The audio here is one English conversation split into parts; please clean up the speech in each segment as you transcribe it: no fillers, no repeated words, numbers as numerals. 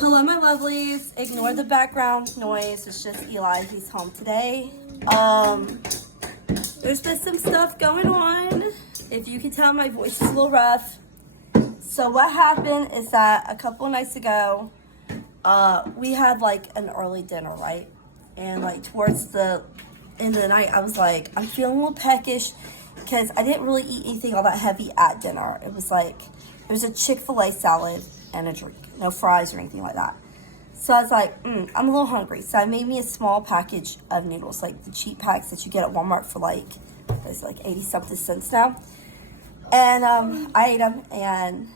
Hello, my lovelies. Ignore the background noise. It's just Eli. He's home today. There's been some stuff going on. If you can tell, my voice is a little rough. So what happened is that a couple of nights ago, we had like an early dinner, right? And like towards the end of the night, I was like, I'm feeling a little peckish because I didn't really eat anything all that heavy at dinner. It was a Chick-fil-A salad and a drink, no fries or anything like that. So I was like, I'm a little hungry. So I made me a small package of noodles, like the cheap packs that you get at Walmart for it's like 80-something cents now. And I ate them, and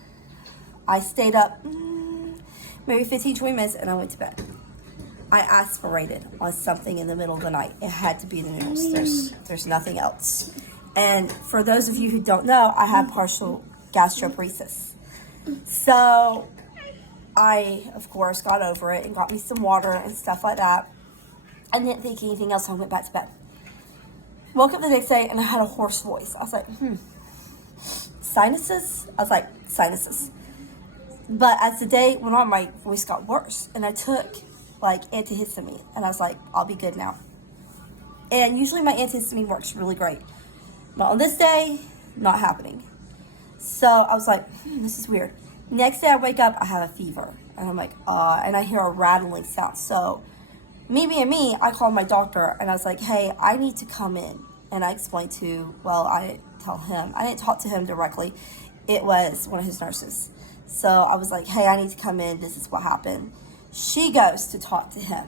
I stayed up maybe 15, 20 minutes, and I went to bed. I aspirated on something in the middle of the night. It had to be the noodles. There's nothing else. And for those of you who don't know, I have partial gastroparesis. So I, of course, got over it and got me some water and stuff like that. I didn't think anything else, so I went back to bed. Woke up the next day, and I had a hoarse voice. I was like, sinuses? I was like, sinuses. But as the day went on, my voice got worse, and I took like antihistamine, and I was like, I'll be good now. And usually my antihistamine works really great, but on this day, not happening. So I was like, this is weird. Next day I wake up, I have a fever, and I'm like, and I hear a rattling sound. So me, I called my doctor, and I was like, hey, I need to come in. And I explained I didn't tell him. I didn't talk to him directly. It was one of his nurses. So I was like, hey, I need to come in. This is what happened. She goes to talk to him,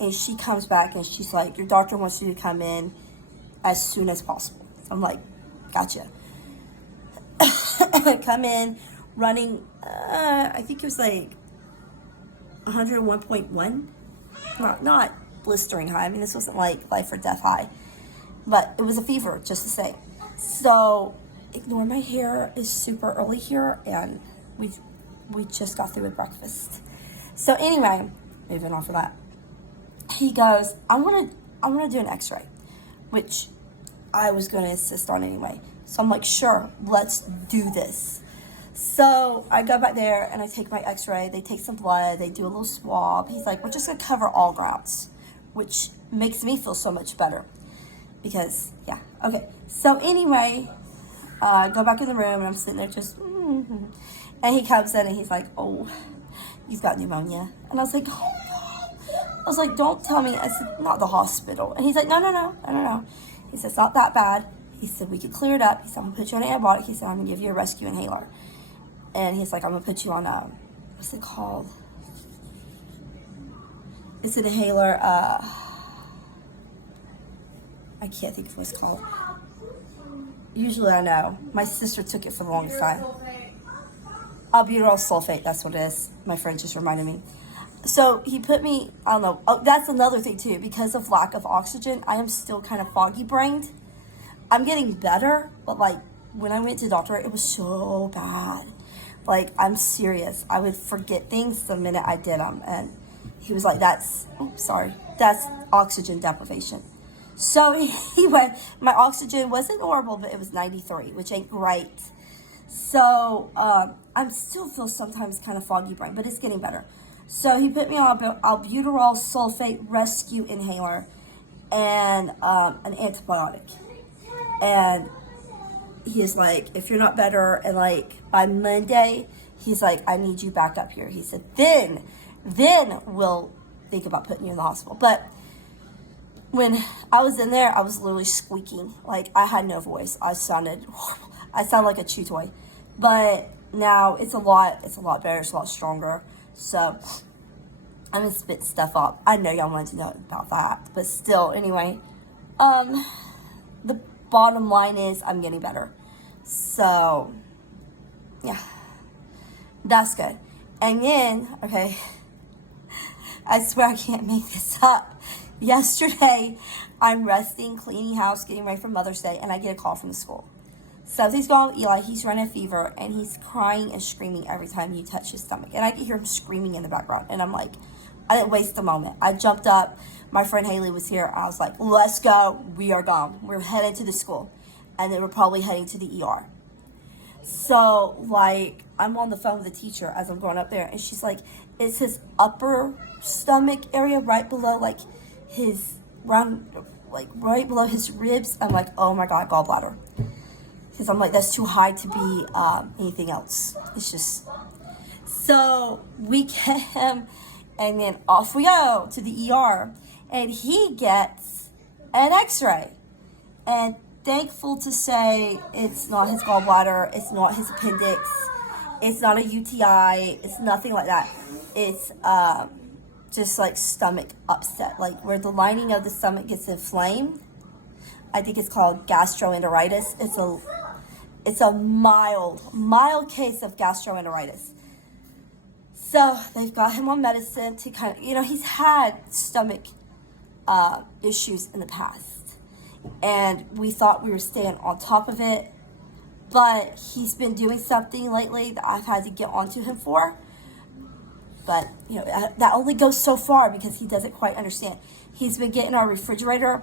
and she comes back, and she's like, your doctor wants you to come in as soon as possible. So I'm like, gotcha. Come in, running, I think it was like 101.1. Not blistering high. I mean, this wasn't like life or death high, but it was a fever, just to say. So ignore my hair. It's super early here, and we just got through with breakfast. So anyway, moving on from that, he goes, I want to do an x-ray, which I was going to insist on anyway. So I'm like, sure, let's do this. So I go back there, and I take my x-ray. They take some blood. They do a little swab. He's like, we're just going to cover all grounds, which makes me feel so much better because, yeah. Okay. So anyway, I go back in the room, and I'm sitting there just, and he comes in, and he's like, oh, you've got pneumonia. And I was like, oh, no. I was like, don't tell me. I said, not the hospital. And he's like, no. He said, it's not that bad. He said, we could clear it up. He said, I'm going to put you on an antibiotic. He said, I'm going to give you a rescue inhaler. And he's like, I'm going to put you on what's it called? It's an inhaler. I can't think of what it's called. Usually I know. My sister took it for the longest time. Albuterol sulfate, that's what it is. My friend just reminded me. So he put me, I don't know. Oh, that's another thing too. Because of lack of oxygen, I am still kind of foggy-brained. I'm getting better, but like when I went to the doctor, it was so bad. Like, I'm serious. I would forget things the minute I did them. And he was like, that's oxygen deprivation. So he went, my oxygen wasn't horrible, but it was 93, which ain't great. So I still feel sometimes kind of foggy brain, but it's getting better. So he put me on albuterol sulfate rescue inhaler and an antibiotic. And he is like, if you're not better, and like by Monday, he's like, I need you back up here. He said, then we'll think about putting you in the hospital. But when I was in there, I was literally squeaking. Like, I had no voice. I sounded horrible. I sound like a chew toy. But now it's a lot better. It's a lot stronger. So I'm gonna spit stuff up. I know y'all wanted to know about that, but still, anyway, the bottom line is I'm getting better. So yeah, that's good. And then, okay, I swear I can't make this up. Yesterday, I'm resting, cleaning house, getting ready for Mother's Day, and I get a call from the school. Something's going on with Eli. He's running a fever, and he's crying and screaming every time you touch his stomach. And I can hear him screaming in the background. And I'm like, I didn't waste a moment. I jumped up. My friend Haley was here. I was like, let's go. We are gone. We're headed to the school. And then we're probably heading to the ER. So, like, I'm on the phone with the teacher as I'm going up there, and she's like, it's his upper stomach area right below, like, his round, like, right below his ribs. I'm like, oh my God, gallbladder. Because I'm like, that's too high to be anything else. It's just, so we get him, and then off we go to the ER, and he gets an x-ray. And thankful to say it's not his gallbladder, it's not his appendix, it's not a UTI, it's nothing like that. It's just like stomach upset, like where the lining of the stomach gets inflamed. I think it's called gastroenteritis. It's a mild case of gastroenteritis. So they've got him on medicine to kind of, he's had stomach issues in the past. And we thought we were staying on top of it. But he's been doing something lately that I've had to get onto him for. But, that only goes so far because he doesn't quite understand. He's been getting our refrigerator.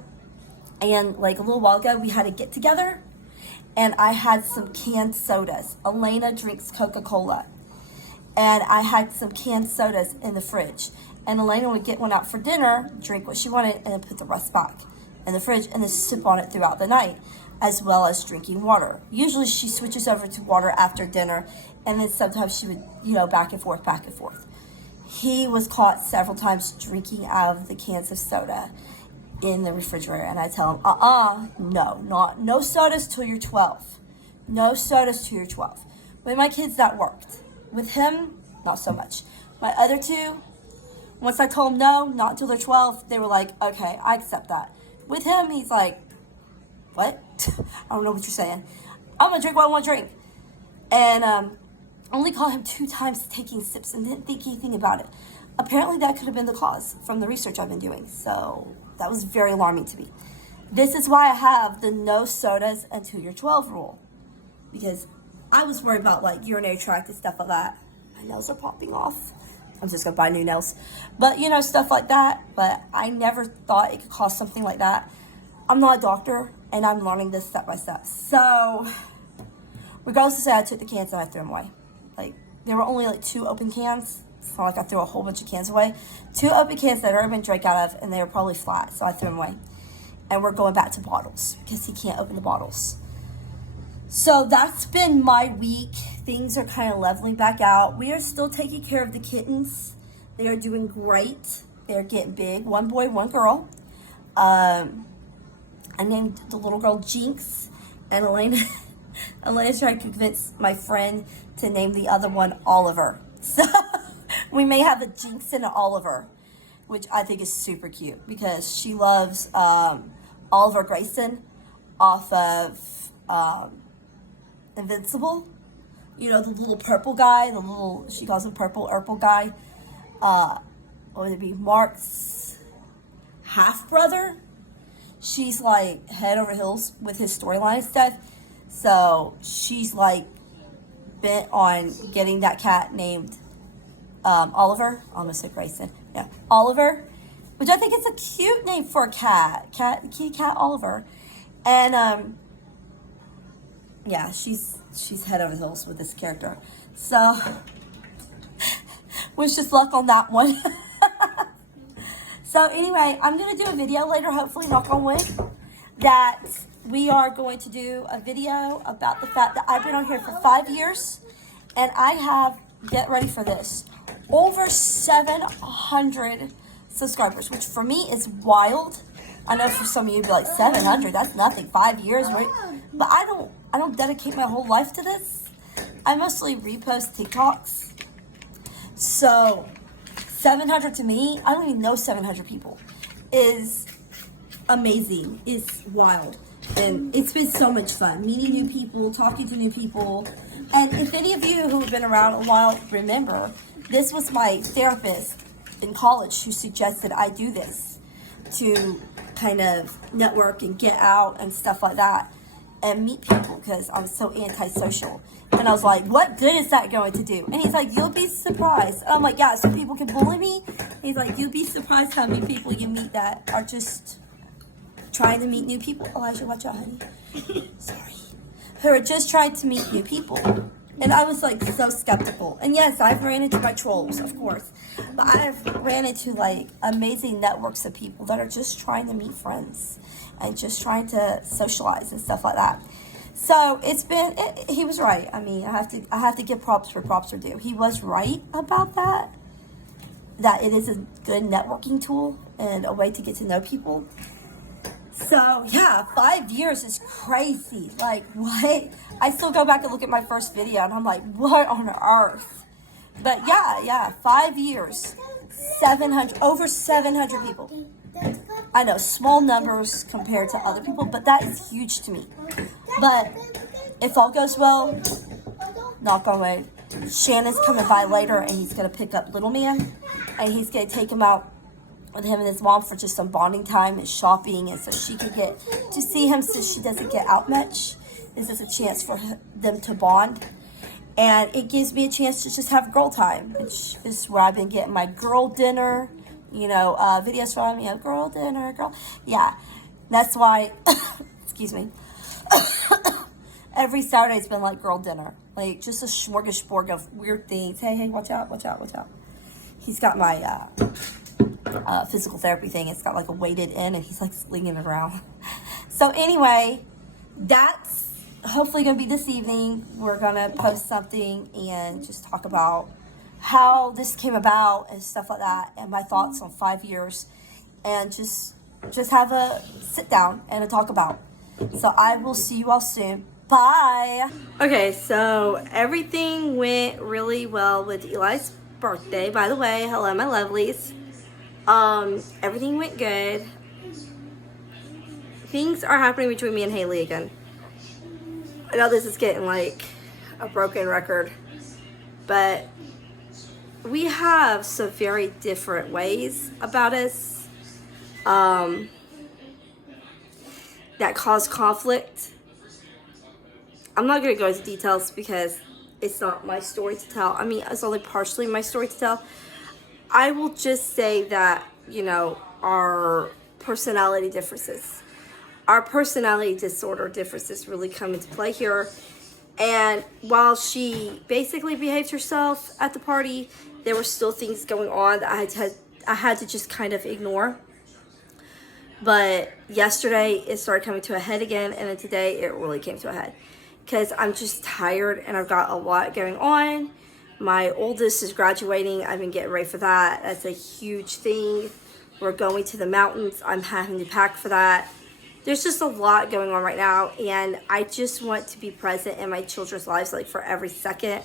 And like a little while ago, we had a get together. And I had some canned sodas. Elena drinks Coca-Cola. And I had some canned sodas in the fridge. And Elena would get one out for dinner, drink what she wanted, and then put the rest back in the fridge and then sip on it throughout the night, as well as drinking water. Usually she switches over to water after dinner, and then sometimes she would, back and forth. He was caught several times drinking out of the cans of soda in the refrigerator, and I tell him, no sodas till you're 12. No sodas till you're 12. With my kids, that worked. With him, not so much. My other two, once I told them no, not until they're 12, they were like, okay, I accept that. With him, he's like, what? I don't know what you're saying. I'm going to drink what I want to drink. And only caught him 2 times taking sips and didn't think anything about it. Apparently, that could have been the cause from the research I've been doing. So that was very alarming to me. This is why I have the no sodas until you're 12 rule. Because I was worried about like urinary tract and stuff like that. My nails are popping off. I'm just going to buy new nails. But, stuff like that. But I never thought it could cause something like that. I'm not a doctor, and I'm learning this step by step. So, regardless of say, I took the cans and I threw them away. Like, there were only like 2 open cans. It's not like I threw a whole bunch of cans away. 2 open cans that had already been drank out of, and they were probably flat. So I threw them away. And we're going back to bottles because he can't open the bottles. So that's been my week. Things are kind of leveling back out. We are still taking care of the kittens. They are doing great. They're getting big. 1 boy, 1 girl. I named the little girl Jinx. And Elena's trying to convince my friend to name the other one Oliver. So we may have a Jinx and an Oliver, which I think is super cute because she loves Oliver Grayson off of Invincible. The little purple guy, she calls him purple guy. What would it be? Mark's half brother. She's like head over heels with his storyline and stuff. So she's like bent on getting that cat named Oliver. I almost said Grayson. Yeah, Oliver, which I think is a cute name for a cat. Kitty cat Oliver, and yeah, she's head over heels with this character. So, wish us luck on that one. So anyway, I'm going to do a video later, hopefully, knock on wood, that we are going to do a video about the fact that I've been on here for 5 years, and I have, get ready for this, over 700 subscribers, which for me is wild. I know for some of you, it'd be like 700, that's nothing, 5 years, right? But I don't dedicate my whole life to this. I mostly repost TikToks. So 700 to me, I don't even know 700 people, is amazing. It's wild. And it's been so much fun meeting new people, talking to new people. And if any of you who have been around a while remember, this was my therapist in college who suggested I do this to kind of network and get out and stuff like that and meet people because I was so antisocial. And I was like, what good is that going to do? And he's like, you'll be surprised. And I'm like, yeah, so people can bully me? He's like, you'll be surprised how many people you meet that are just trying to meet new people. Elijah, watch out, honey. Sorry. who are just trying to meet new people. And I was like so skeptical. And yes, I've ran into my trolls, of course. But I've ran into like amazing networks of people that are just trying to meet friends and just trying to socialize and stuff like that. So he was right. I mean, I have to give props where props are due. He was right about that it is a good networking tool and a way to get to know people. So yeah, 5 years is crazy. Like, what? I still go back and look at my first video and I'm like, what on earth? But yeah, 5 years, over 700 people. I know, small numbers compared to other people, but that is huge to me. But if all goes well, knock on wood, Shannon's coming by later and he's going to pick up little man and he's going to take him out with him and his mom for just some bonding time and shopping, and so she can get to see him since she doesn't get out much. This is a chance for them to bond, and it gives me a chance to just have girl time, which is where I've been getting my girl dinner, videos from, girl dinner, yeah, that's why, excuse me, every Saturday's been like girl dinner, like just a smorgasbord of weird things. Hey, watch out. He's got my, physical therapy thing. It's got like a weighted end and he's like slinging it around. So anyway, that's hopefully going to be this evening. We're going to post something and just talk about how this came about and stuff like that, and my thoughts on 5 years, and just have a sit down and a talk about. So I will see you all soon. Bye. Okay, so everything went really well with Eli's birthday. By the way, hello my lovelies. Everything went good. Things are happening between me and Haley again. I know this is getting like a broken record, but we have some very different ways about us that cause conflict. I'm not going to go into details because it's not my story to tell. I mean, it's only partially my story to tell. I will just say that, our personality differences, our personality disorder differences really come into play here. And while she basically behaved herself at the party, there were still things going on that I had to just kind of ignore. But yesterday it started coming to a head again, and then today it really came to a head because I'm just tired and I've got a lot going on. My oldest is graduating. I've been getting ready for that. That's a huge thing. We're going to the mountains. I'm having to pack for that. There's just a lot going on right now, and I just want to be present in my children's lives, like for every second.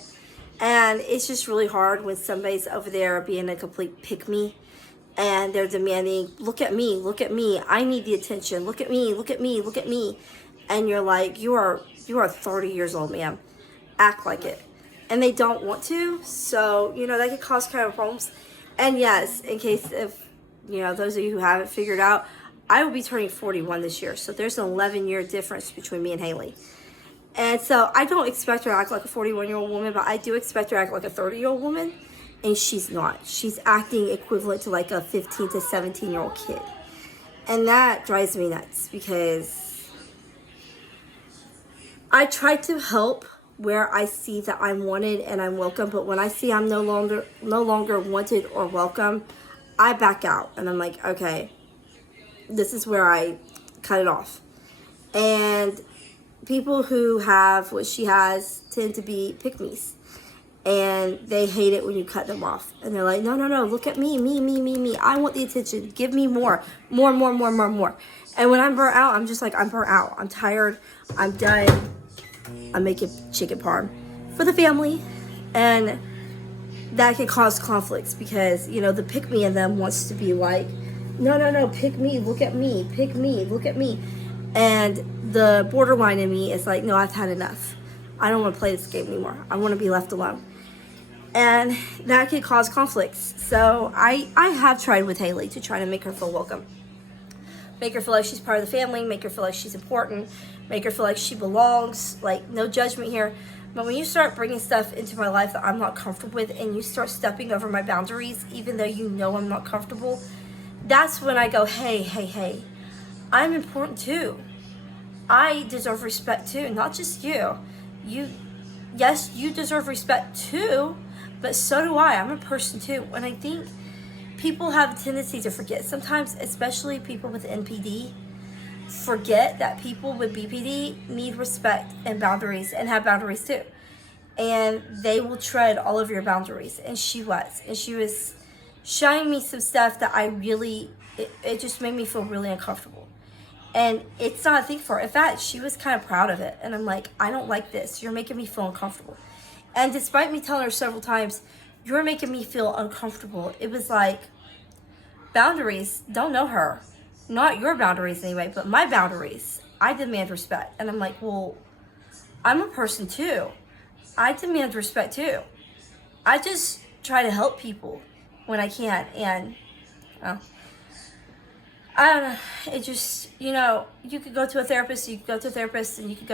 And it's just really hard when somebody's over there being a complete pick-me, and they're demanding, look at me, I need the attention, look at me. And you're like, you are 30 years old, ma'am. Act like it. And they don't want to, so, that could cause kind of problems. And yes, in case if, those of you who haven't figured out, I will be turning 41 this year, so there's an 11-year difference between me and Haley. And so I don't expect her to act like a 41-year-old woman, but I do expect her to act like a 30-year-old woman, and she's not. She's acting equivalent to like a 15 to 17-year-old kid. And that drives me nuts because I try to help where I see that I'm wanted and I'm welcome, but when I see I'm no longer wanted or welcome, I back out and I'm like, okay, this is where I cut it off. And people who have what she has tend to be pick-me's, and they hate it when you cut them off. And they're like, no, look at me. I want the attention. Give me more. And when I'm burnt out, I'm just like, I'm burnt out. I'm tired. I'm done. I'm making chicken parm for the family, and that can cause conflicts because, the pick-me in them wants to be like, no, pick me, look at me, pick me, look at me. And the borderline in me is like, no, I've had enough. I don't want to play this game anymore. I want to be left alone. And that can cause conflicts. So I have tried with Haley to try to make her feel welcome. Make her feel like she's part of the family, make her feel like she's important, make her feel like she belongs, like no judgment here. But when you start bringing stuff into my life that I'm not comfortable with and you start stepping over my boundaries, even though you know I'm not comfortable, that's when I go, hey, I'm important too. I deserve respect too, not just you. Yes, you deserve respect too, but so do I. I'm a person too. And I think people have a tendency to forget sometimes, especially people with NPD, forget that people with BPD need respect and boundaries and have boundaries too. And they will tread all over your boundaries. And she was showing me some stuff that it just made me feel really uncomfortable. And it's not a thing for her. In fact, she was kind of proud of it. And I'm like, I don't like this. You're making me feel uncomfortable. And despite me telling her several times, you're making me feel uncomfortable, it was like, boundaries, don't know her. Not your boundaries anyway, but my boundaries. I demand respect. And I'm like, well, I'm a person too. I demand respect too. I just try to help people when I can. And, I don't know. It just, you could go to a therapist, and you could go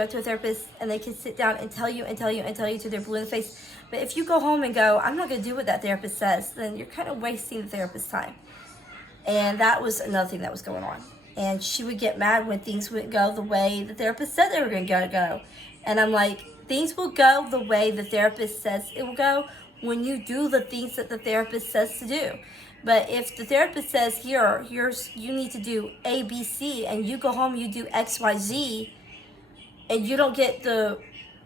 to a therapist, and they can sit down and tell you till they're blue in the face. But if you go home and go, I'm not going to do what that therapist says, then you're kind of wasting the therapist's time. And that was another thing that was going on. And she would get mad when things wouldn't go the way the therapist said they were going to go. And I'm like, things will go the way the therapist says it will go when you do the things that the therapist says to do. But if the therapist says, you need to do A, B, C, and you go home, you do X, Y, Z, and you don't get the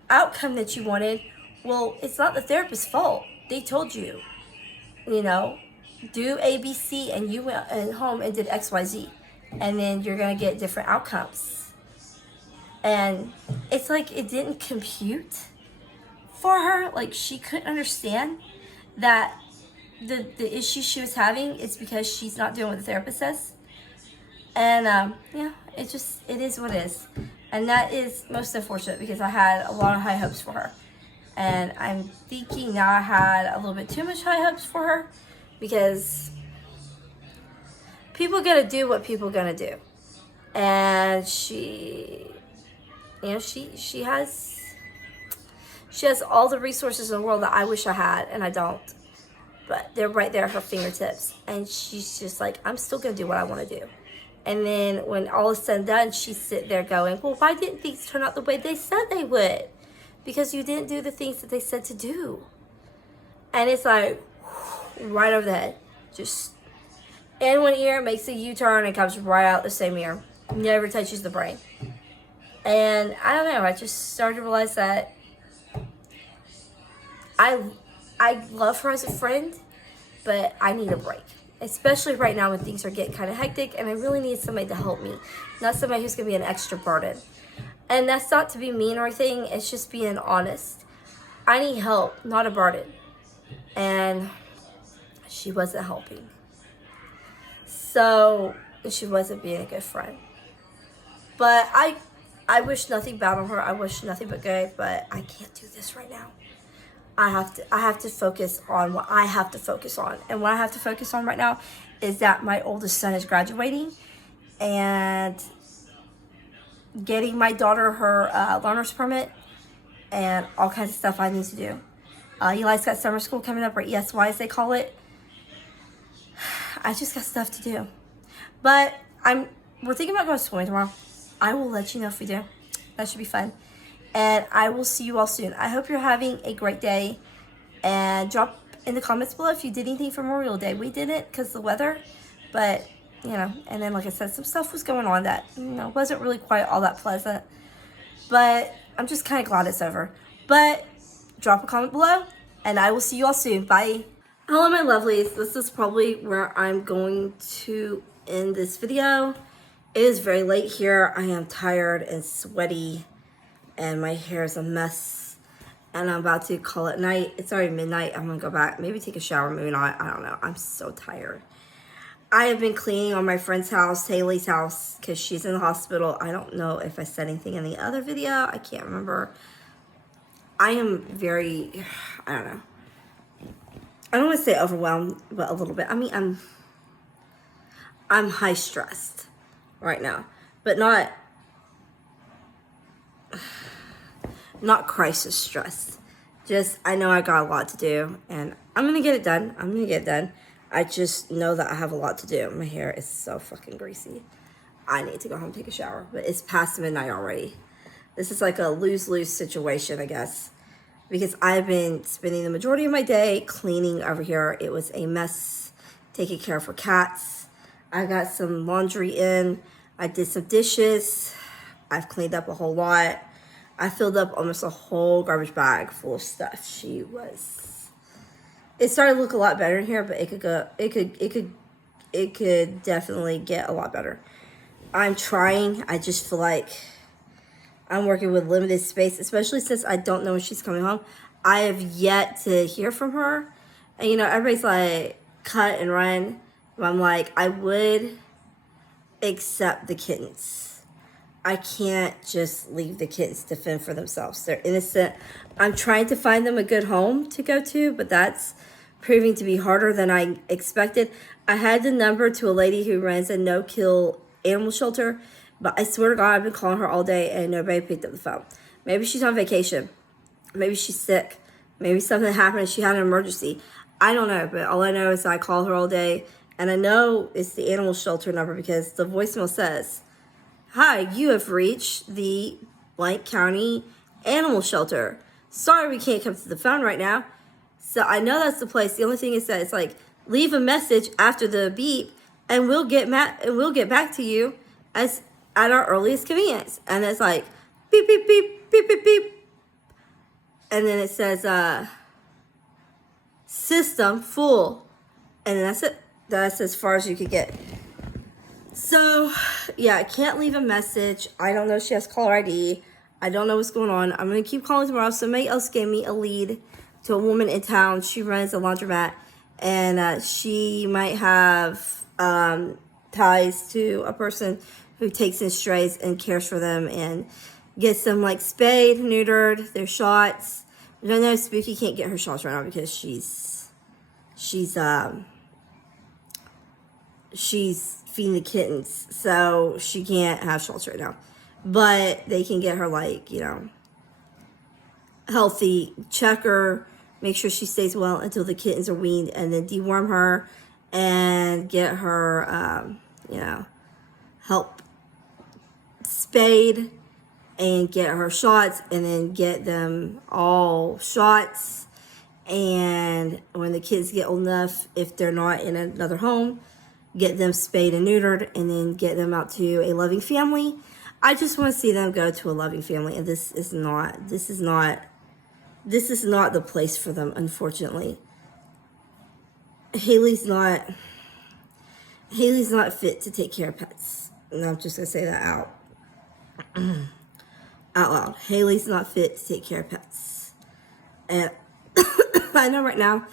outcome that you wanted, well, it's not the therapist's fault. They told you, do A, B, C, and you went home and did X, Y, Z. And then you're going to get different outcomes. And it's like it didn't compute for her. Like, she couldn't understand that the issue she was having is because she's not doing what the therapist says. And it is what it is. And that is most unfortunate because I had a lot of high hopes for her. And I'm thinking now I had a little bit too much high hopes for her because people gotta do what people gonna do. And she has all the resources in the world that I wish I had, and I don't. But they're right there at her fingertips. And she's just like, I'm still going to do what I want to do. And then when all is said and done, she's sitting there going, well, why didn't things turn out the way they said they would? Because you didn't do the things that they said to do. And it's like, right over the head. Just in one ear, makes a U-turn, and comes right out the same ear. Never touches the brain. And I don't know, I just started to realize that I love her as a friend, but I need a break. Especially right now when things are getting kind of hectic, and I really need somebody to help me. Not somebody who's going to be an extra burden. And that's not to be mean or anything, it's just being honest. I need help, not a burden. And she wasn't helping. So, she wasn't being a good friend. But I wish nothing bad on her. I wish nothing but good, but I can't do this right now. I have to focus on what I have to focus on. And what I have to focus on right now is that my oldest son is graduating and getting my daughter her learner's permit and all kinds of stuff I need to do. Eli's got summer school coming up, or ESY as they call it. I just got stuff to do. But we're thinking about going swimming tomorrow. I will let you know if we do. That should be fun. And I will see you all soon. I hope you're having a great day. And drop in the comments below if you did anything for Memorial Day. We didn't because of the weather. But, and then like I said, some stuff was going on that, wasn't really quite all that pleasant. But I'm just kind of glad it's over. But drop a comment below. And I will see you all soon. Bye. Hello, my lovelies. This is probably where I'm going to end this video. It is very late here. I am tired and sweaty. And my hair is a mess. And I'm about to call it night. It's already midnight. I'm going to go back. Maybe take a shower. Maybe not. I don't know. I'm so tired. I have been cleaning on my friend's house, Haley's house, because she's in the hospital. I don't know if I said anything in the other video. I can't remember. I am very, I don't know. I don't want to say overwhelmed, but a little bit. I mean, I'm high stressed right now. But not crisis stress. Just, I know I got a lot to do, and I'm going to get it done. I just know that I have a lot to do. My hair is so fucking greasy. I need to go home and take a shower. But it's past midnight already. This is like a lose-lose situation, I guess. Because I've been spending the majority of my day cleaning over here. It was a mess, taking care of her cats. I got some laundry in. I did some dishes. I've cleaned up a whole lot. I filled up almost a whole garbage bag full of stuff. It started to look a lot better in here, but it could definitely get a lot better. I'm trying. I just feel like I'm working with limited space, especially since I don't know when she's coming home. I have yet to hear from her. And, you know, everybody's like, cut and run. But I'm like, I would accept the kittens. I can't just leave the kittens to fend for themselves. They're innocent. I'm trying to find them a good home to go to, but that's proving to be harder than I expected. I had the number to a lady who runs a no-kill animal shelter, but I swear to God, I've been calling her all day and nobody picked up the phone. Maybe she's on vacation. Maybe she's sick. Maybe something happened and she had an emergency. I don't know, but all I know is I call her all day, and I know it's the animal shelter number because the voicemail says, "Hi, you have reached the blank county animal shelter. Sorry we can't come to the phone right now." So I know that's the place. The only thing is that it's like, leave a message after the beep and we'll get back to you as at our earliest convenience. And it's like, beep, beep, beep, beep, beep, beep. And then it says, system full. And then that's it. That's as far as you could get. So, yeah, I can't leave a message. I don't know if she has caller ID. I don't know what's going on. I'm going to keep calling tomorrow. Somebody else gave me a lead to a woman in town. She runs a laundromat. And she might have ties to a person who takes in strays and cares for them and gets them like spayed, neutered, their shots. I know Spooky can't get her shots right now because she's feeding the kittens, so she can't have shots right now. But they can get her, like, you know, healthy, check her, make sure she stays well until the kittens are weaned, and then deworm her and get her, you know, help spayed and get her shots, and then get them all shots. And when the kids get old enough, if they're not in another home, get them spayed and neutered, and then get them out to a loving family. I just want to see them go to a loving family, and this is not the place for them, unfortunately. Haley's not fit to take care of pets. And I'm just gonna say that out loud. Haley's not fit to take care of pets. And I know right now,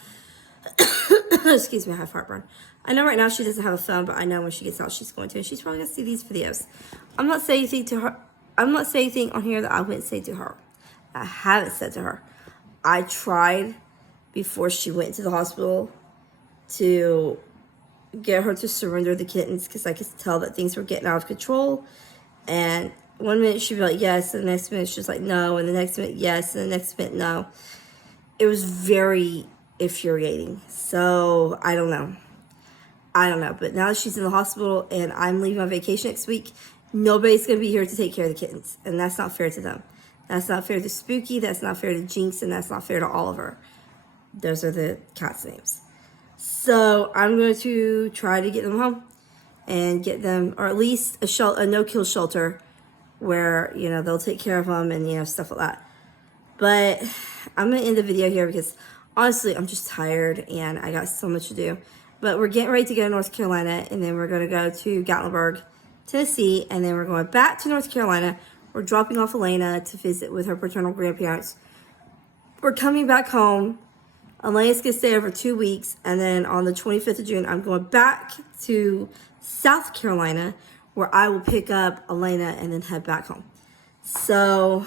excuse me, I have heartburn. I know right now she doesn't have a phone, but I know when she gets out, she's going to. And she's probably going to see these videos. I'm not saying anything to her. I'm not saying anything on here that I wouldn't say to her. I haven't said to her. I tried before she went to the hospital to get her to surrender the kittens because I could tell that things were getting out of control. And one minute she'd be like, yes, and the next minute she's like, no, and the next minute, yes, and the next minute, no. It was very infuriating. So, I don't know. But now that she's in the hospital and I'm leaving on vacation next week, nobody's going to be here to take care of the kittens. And that's not fair to them. That's not fair to Spooky. That's not fair to Jinx. And that's not fair to Oliver. Those are the cats' names. So, I'm going to try to get them home and get them, or at least a no-kill shelter where, you know, they'll take care of them and, you know, stuff like that. But I'm going to end the video here because, honestly, I'm just tired and I got so much to do. But we're getting ready to go to North Carolina, and then we're going to go to Gatlinburg, Tennessee, and then we're going back to North Carolina. We're dropping off Elena to visit with her paternal grandparents. We're coming back home. Elena's going to stay over 2 weeks, and then on the 25th of June, I'm going back to South Carolina, where I will pick up Elena and then head back home. So,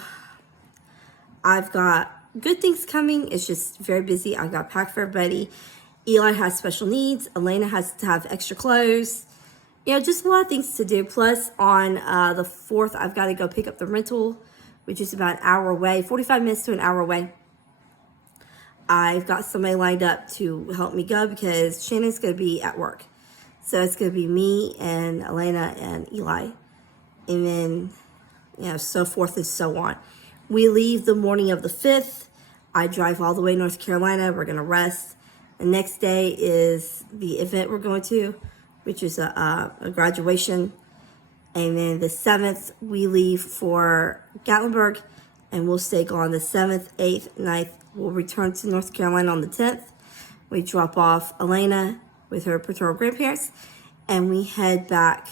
I've got good things coming. It's just very busy. I've got packed for everybody. Eli has special needs. Elena has to have extra clothes. You know, just a lot of things to do. Plus, on the 4th, I've got to go pick up the rental, which is about an hour away, 45 minutes to an hour away. I've got somebody lined up to help me go because Shannon's going to be at work. So it's going to be me and Elena and Eli. and then, so forth and so on. We leave the morning of the 5th. I drive all the way to North Carolina. We're going to rest. The next day is the event we're going to, which is a graduation. And then the 7th, we leave for Gatlinburg, and we'll stay gone the 7th, 8th, 9th. We'll return to North Carolina on the 10th. We drop off Elena with her paternal grandparents, and we head back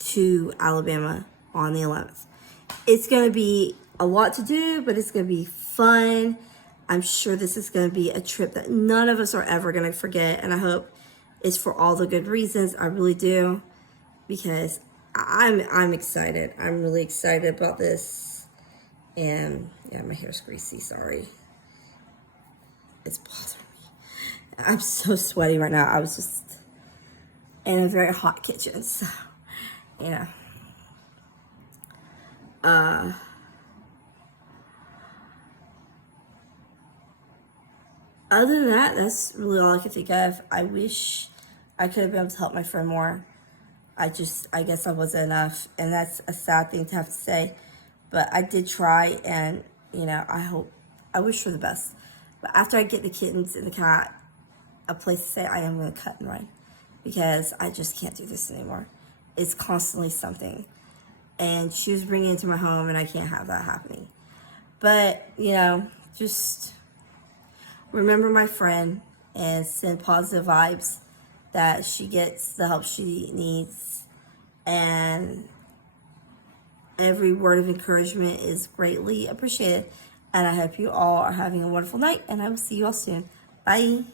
to Alabama on the 11th. It's going to be a lot to do, but it's going to be fun. I'm sure this is going to be a trip that none of us are ever going to forget, and I hope it's for all the good reasons. I really do, because I'm excited. I'm really excited about this. And yeah, my hair's greasy. Sorry, it's bothering me. I'm so sweaty right now. I was just in a very hot kitchen, so yeah. Other than that, that's really all I can think of. I wish I could have been able to help my friend more. I guess I wasn't enough, and that's a sad thing to have to say, but I did try, and I wish for the best. But after I get the kittens and the cat a place to stay, I am going to cut and run, because I just can't do this anymore. It's constantly something, and she was bringing it into my home, and I can't have that happening. But just remember my friend and send positive vibes, that she gets the help she needs, and every word of encouragement is greatly appreciated. And I hope you all are having a wonderful night, and I will see you all soon. Bye.